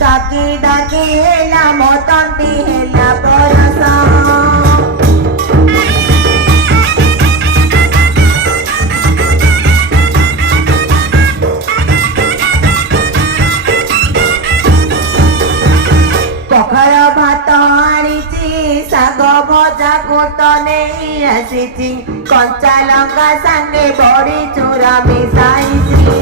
डाकी डाकी हेला मोतंती हेला परस पखार भात आनीची साग भजा गोट नहीं आसीची कंचा लंका सांगे बड़ी चूरा मिसाईची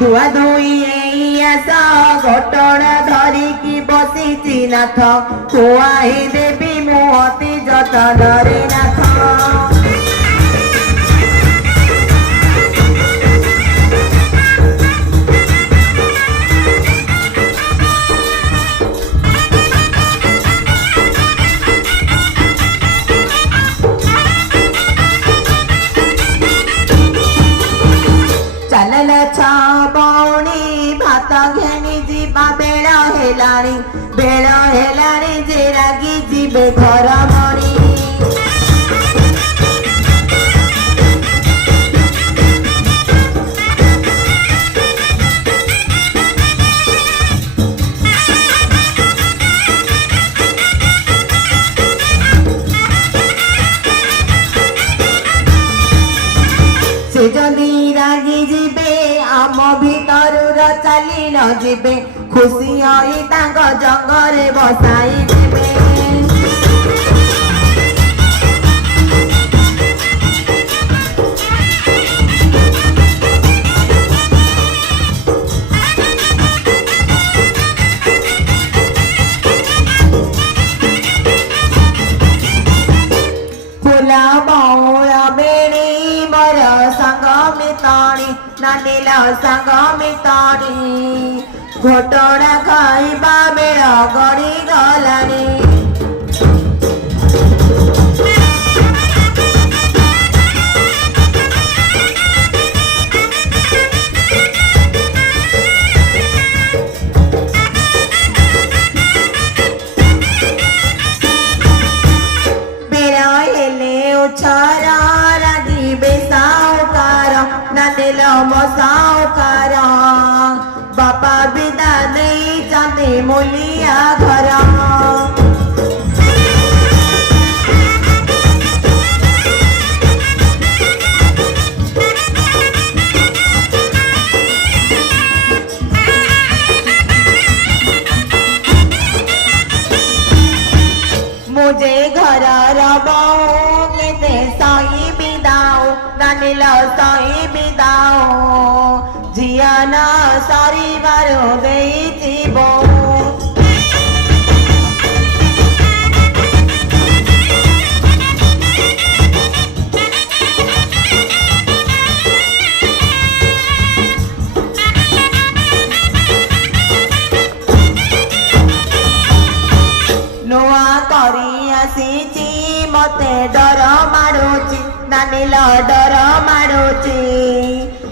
धुआ धुई आस घटण धरिकी बसीची नाथ खुआई देवी मुहती जतन रे नाथ चलल छाबणी भात घेनी जीवा बेळ हेलाणी जे रागी जीवे घर मणी से जदि रागी जीवे आम भीतर चली न जीवे खुशी होई तांग जंगरे बसाई देवे फुला बौला बेणी बर संग मिताणी नानीला संग मिताणी घोटणा खाइबा बेळ गड़ी गलानी उछारा रागी बेसाउकार नानील मसाउकार बापा बिदा नहीं जाते मूलिया घर मुझे घर रबाओ के साई बिदाओ नानील साई बिदाओ जियाना सारी बारो देई जीवो नुआ करी आसीची मते डर माडुची नानील डर माडुची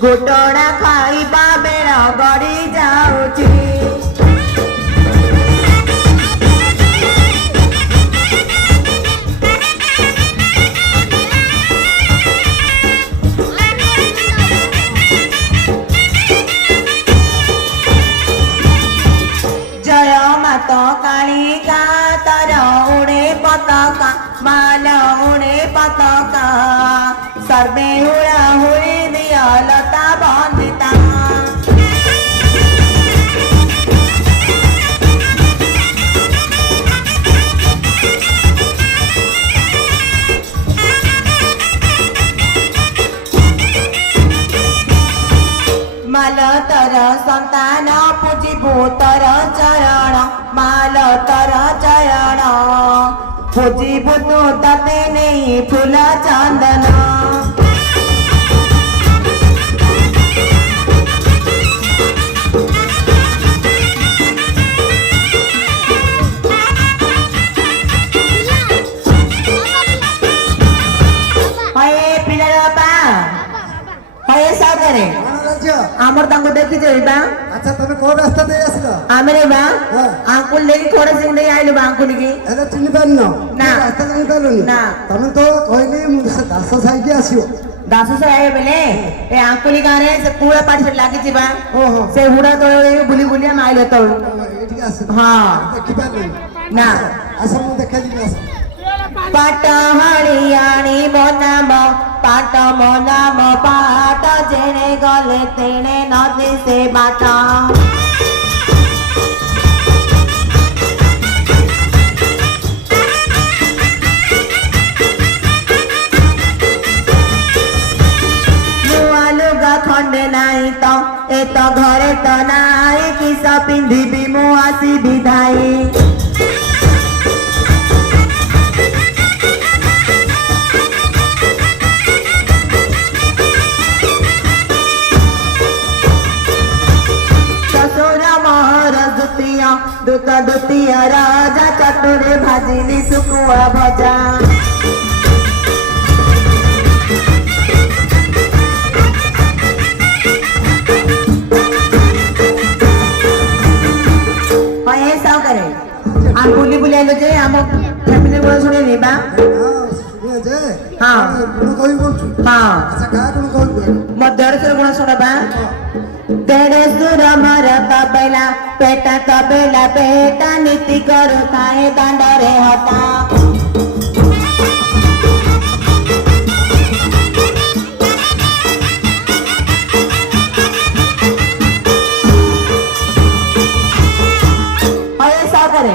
घोटणा खाइबा बेळ गड़ी जाउची जय माता कालिका तर उड़े पताका मान उड़े पताका सर्वे हुड़ा हुड़ी दिया लता बंदिता माल तर संतान पूजिबू तर चरण माल तर चरण पूजिबू तू तते नहीं फूल चंदन आमर तांको देखी जेबा अच्छा तमे को रास्ता दे आसिलो आमरे बा हां अंकुल लेके थोड़े सिंह दे आइलो बा अंकुल की एला चिन्ह पारनो ना रास्ता जानि पारलोनी ना तमे तो कहली मु से दास साइके आसियो दास से आए बेले ए अंकुल गारे से पूरा पाटी से लागी छिबा ओहो से हुड़ा तोळे बुली बुलिया माइलो तो एठी आसिलो हां देखि पारलोनी ना आसा मु देखा दिबे आसा पाट हरियाणी मो नाम पाट मो नाम पाट जेणे गले तेणे नदी से बाटा नुआ लुगा खंडे नाई तो ए तो घरे तो नाई किस पिंधिबी मु आसी विधाई दूत द्वितीय राजा चतुरे भाजिली सुकुआ भजा ऐसा करे हम बुली बुली आलो जे हम फैमिली बोल सुने नी बा हां सुने जे हां कोन कहि बोलछु हां अच्छा का कोन कहि मदर से गुण सुना बा तेरे सुर मर तबेला पेटा तबेला पेटा नीति करो ताए दंडरे हटा ऐसा करे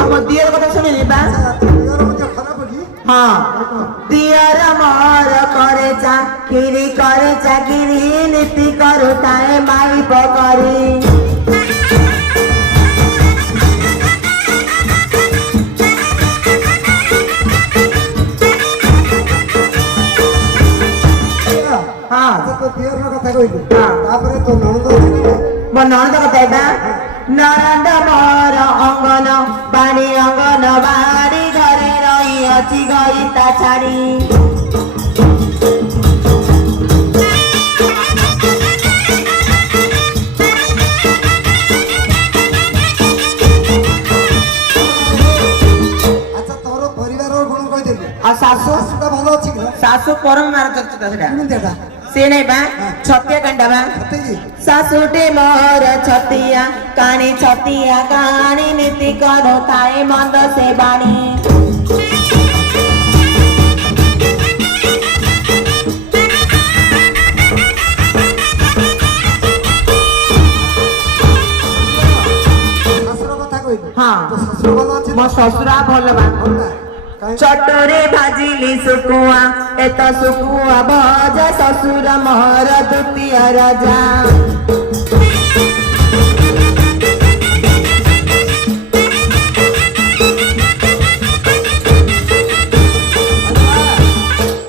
आप दियर কথা শুনে নিবা दियर मुझे खराब होगी हाँ दियर मर करे चाकिरी नीति करो ताए माई पकड़ी हाँ तो दियर रो कथा कहिलु हाँ तापरे तो ननद अछि मो ननद कथाइबा ननद मर अंगन बाणी अंगन बाड़ी घरे रही अछि गईता छाड़ी अच्छा तोर परिवार रो गुण कहि देलु आ सासू सुटा भलो अछि कि सासू परम मार चर्चा सेटा केमन देटा से नहीं बा छतिया कंडा बा सते जी सासुटे मोर छतिया कानी नीति करो ताए मंद से बाणी ससुर कथा कहिलु हाँ तो ससुर भलो अछि मो ससुरा भल बा चटरे भाजिली सुकुआ एत सुकुआ भजा ससुर मोर द्वितीय राजा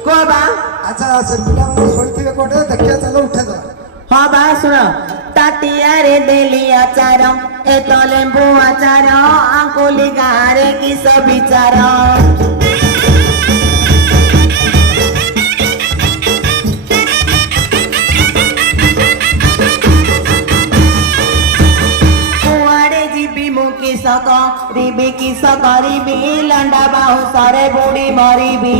कोबा अच्छा से पिला मन सोइथिबे कोठे देखिया चलो उठे दो हाँ बा सुन ताटिया रे देली आचार एत लेंबू आचार आंकुली गारे किस विचार किस करीबी लंडा बाहु सरे बुड़ी मरीबी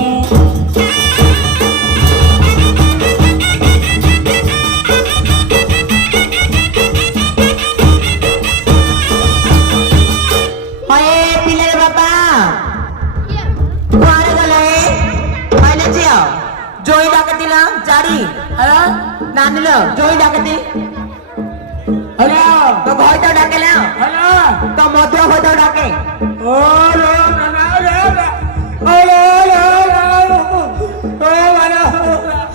पिले बापा कुआरे गले पहले जियो जोई डाकती ना जारी हेलो नानीलो जोई डाकती हेलो तो भाई तो डाके ले हेलो तो मध्य हो तो डाके ओ लो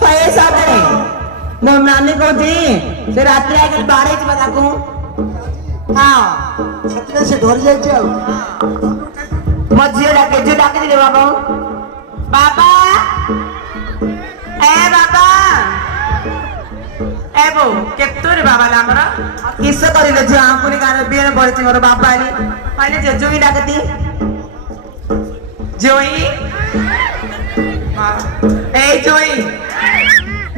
पैसा दे मो नानी को दी से रात्रि आके 12 बजे बता को हां छतरे से ढोर जाई छै मझियो डाके जो डाके दिले बाबा बाबा ए बाबा ए बो केतोरे बाबा लामरा किस करिले जे आंकुनी गाने बियर बरती मोर बाबा आली पहले जे जोई डाकती जोई ए जोई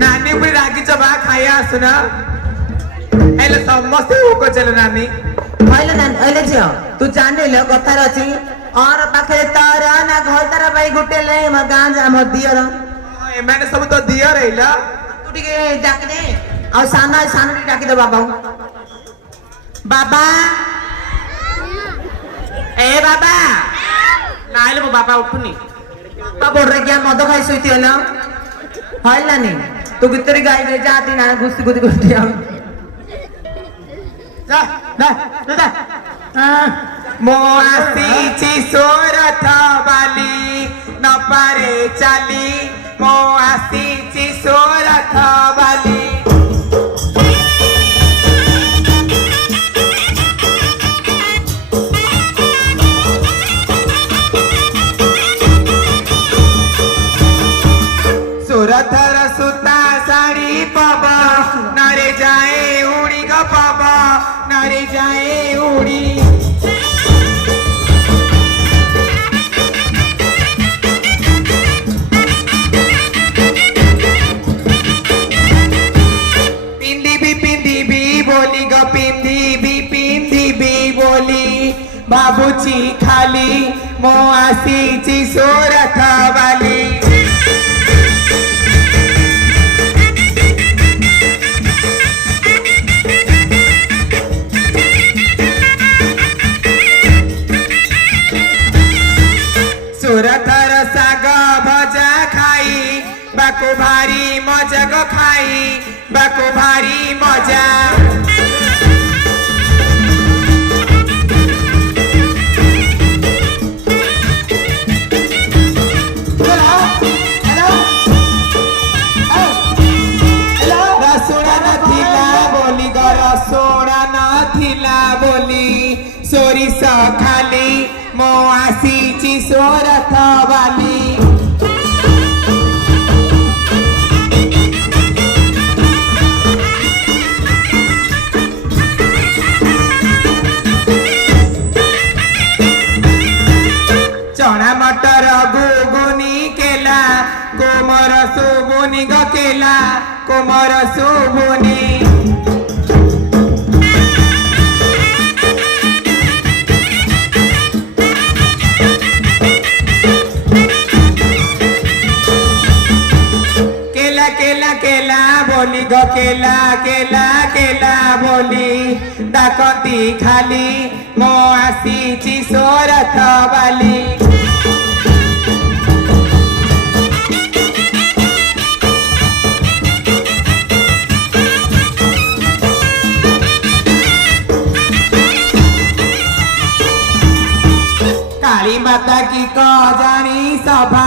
नानी पुरी रागी चबा खाया आसुना एले समस्त देलो नानी अहिले झियो तू जानिले कथार अछि और पाखे तारा ना घर तारा भाई गुटेले म गांजा म दियर मैंने सब तो दिया रहिला तू टिके डाकी दे और साना साना डाकी दे बाबा बाबा ए बाबा नाइले मो बाबा उठुनी बाबा रे क्या मद खाई सोइती होला हल्लानी तू भितर गाई गई जाती ना गुस्ती गुदी गुस्ती जा जा जा मो आसीची सोरथ बाली न पारे चाली मो आसीची सोरथ बाली सोरथर सुता साड़ी पाबा नारे जाए उड़ी ग पाबा नारे जाए उड़ी बाबूची खाली मो आसीची सोरथ वाली सोरथर साग भजा खाई बाको भारी मजा ग खाई बाको भारी मजा सोरिस खाली मो आसीची सोरथ वाली चना मटर गुगुनी केला कोमर सुबुनी ग केला कोमर सुबुनी बोली ग केला केला केला बोली डाकती खाली मो आसीची सोरथ वाली काली माता की क जानी सभा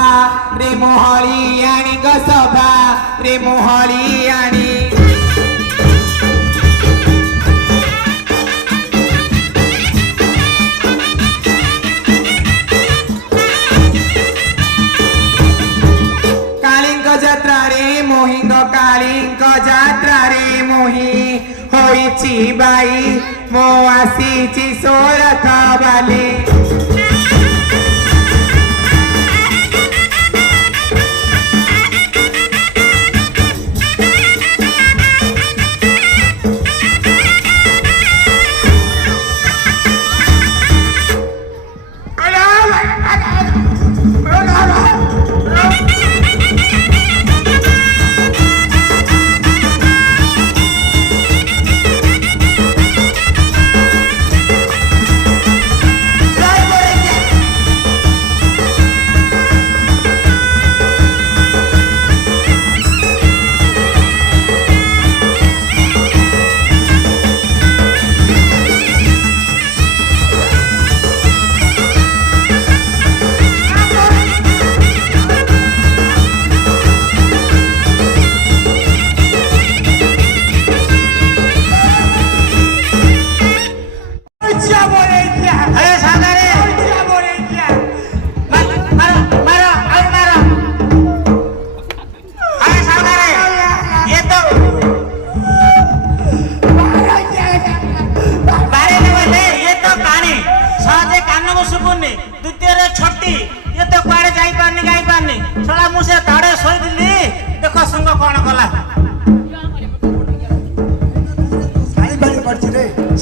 रे मोहली आणी ग सभा रे मोहली आणी कालिंग जात्रा रे मोही ग कालिंग जात्रा रे मोही होईची बाई मो आसीची सोरथ वाली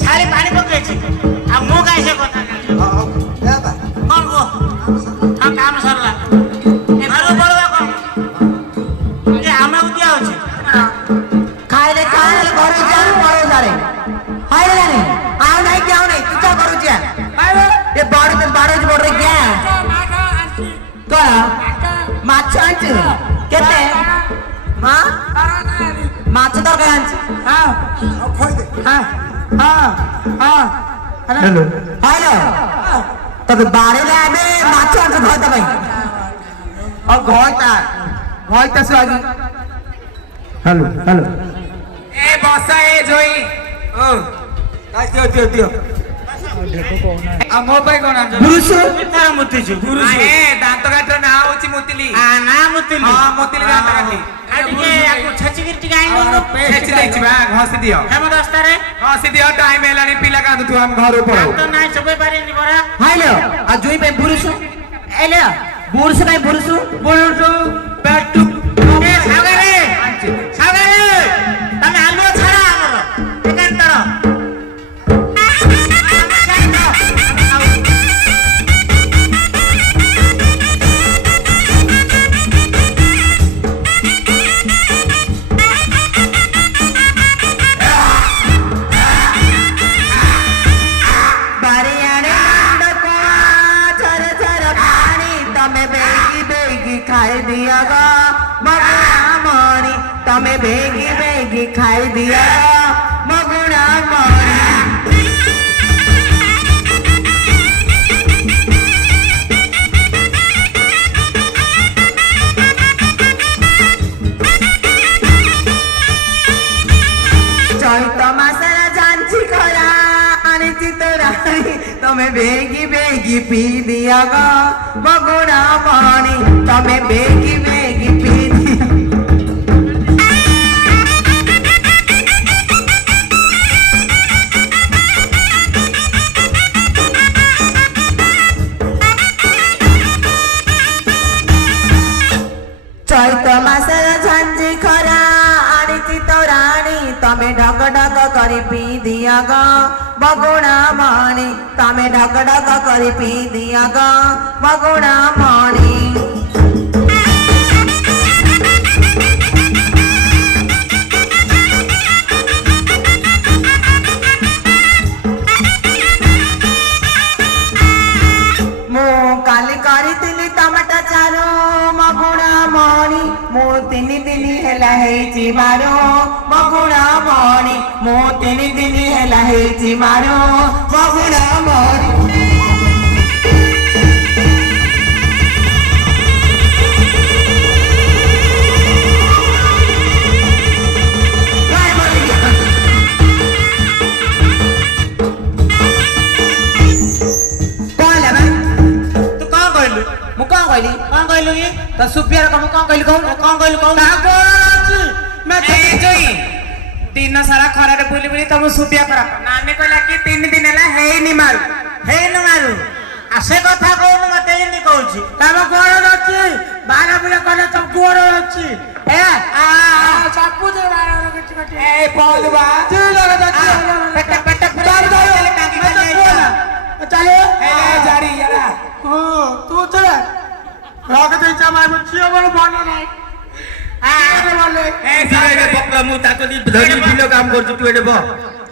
सारी ବାଡ ବଡ ଗ୍ୟା କଣ ମାଛ ଆଣିଛୁ କେତେ ମାଛ ତରକାରୀ ଆଣିଛୁ ଆଉ ଖୋଇଦେ হ্যালো ହ୍ୟାଲୋ ତତେ ବାড়িରେ ଆମେ ମାଛ ଆଣିଛୁ ଘର ପାଇଁ আর ঘরটা ঘরটা সুয়াজি হ্যালো হ্যালো এ বসা এ জয়ী ও দিও দিও आ मो भाई कोण आमचं पुरुष काय मुतीची पुरुष ए दांत काढलं नाव होची मुतली ना मुतीली हा मुतली दांत काढली अडके याकू छचगिर टी काय छेची द्यायची बा घासी दियो केमत असता रे घासी दियो टाइम हेलानी पिला कांदू तू आम घर ઉપર तो नाही सबै पारी नि बरा ହ୍ୟାଲୋ ଆଉ ଜୁଇ ପାଇଁ ପୁରୁଷ ଏଲେ ପୁରୁଷ ପାଇଁ ପୁରୁଷ बोलतो बैठू ए सागरे तमे हालबो छाडा हमर एकांतर ବାରିଆଡେ ମୁଣ୍ଡକୁ ଝର ଝର ପାଣି ତମେ ବେଗି ବେଗି ଖାଇ ଦିଅ ଗ ମଗୁଣା ମଣି ତମେ ବେଗି ବେଗି ଖାଇ ଦିଅ ମଗୁଣା ମଣି চৈত মাসের জানছি খরা আনিছি তো রানী তমে বেগি বেগি পি দিয়া গ মগুড়া মণি তমে বেগি বেগি পি দিয়া চৈত মাসের ঝাঞ্জি খরা আনিছি তো রানী তমে ঢক ঢক করে পি দিয়া গ বগুড়া মণি তমে ঢক ঢক করে পি দিয়া গ বগুড়া মণি ମୁଁ କାଲି କରିଥିଲି ଟମାଟୋ ଚାରୁ ମଗୁଣା ମଣି ମୁଁ 3 ଦିନ ହେଲା ହେଇଛି ମାରୁ ମଗୁଣା ମଣି ମୁଁ 3 ଦିନ ହେଲା ହେଇଛି ମାରୁ ମଗୁଣା ମଣି କଣ ହେଲା तू का कहलु ମୁଁ କଣ କହିଲି का कहलु की ତ ସୁପିଆର ମୁଁ କଣ କହିଲି କହୁନ का कहलु कौन ए जई दिन सारा खरारे बुली बुली तम सुपिया करा नानी कहला कि 3 दिन ହେଲା ହେଇନି ମାରୁ हे न मारू आसे कथा कहून मते इनी कहूची ତମ ଘର ଅଛି ବାର ବୁଲା କଲେ ତମ କୁଅର ଅଛି ଏ ସବୁ ଦେ बारा कटी कटी ए बोलवा ତୁ ଲଗା ଦଛି पेट पेट ଚାଲ चले टांगी में जाई ଚାଲେ ए जारी यारा ତୁ ଚለ ରଖ ଦେଇଚା ମାଇ ଝିଅ ବଳ ଭଲ ନାହିଁ ए सारे बक्का मु ताको दी धरी बिलो काम करछु तू एडे ब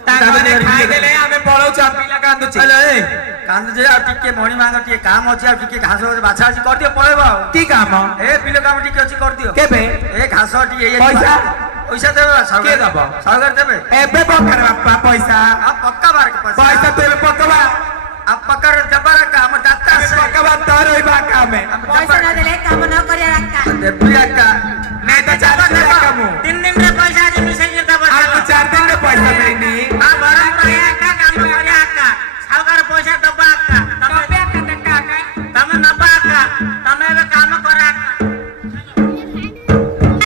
ताको खाइ देले हमें पळौ पिला कांदु छी हेलो ए कांद जे आ टिके मणि मांग टिके काम अछि आ टिके घास बाछा अछि कर दियो पळेबो की काम ए बिलो काम टिके अछि कर दियो केबे ए घास टिके ये पैसा? पैसा देबे सरकार के दबो? सरकार देबे एबे बकर बापा पैसा आ पक्का बार के पैसा तेरे पकवा आ पक्का जबर काम दाता से पकवा तार होइबा काम में ପଇସା ନ ଦେଲେ କାମ ନ କରିବା ରାକା देबिया का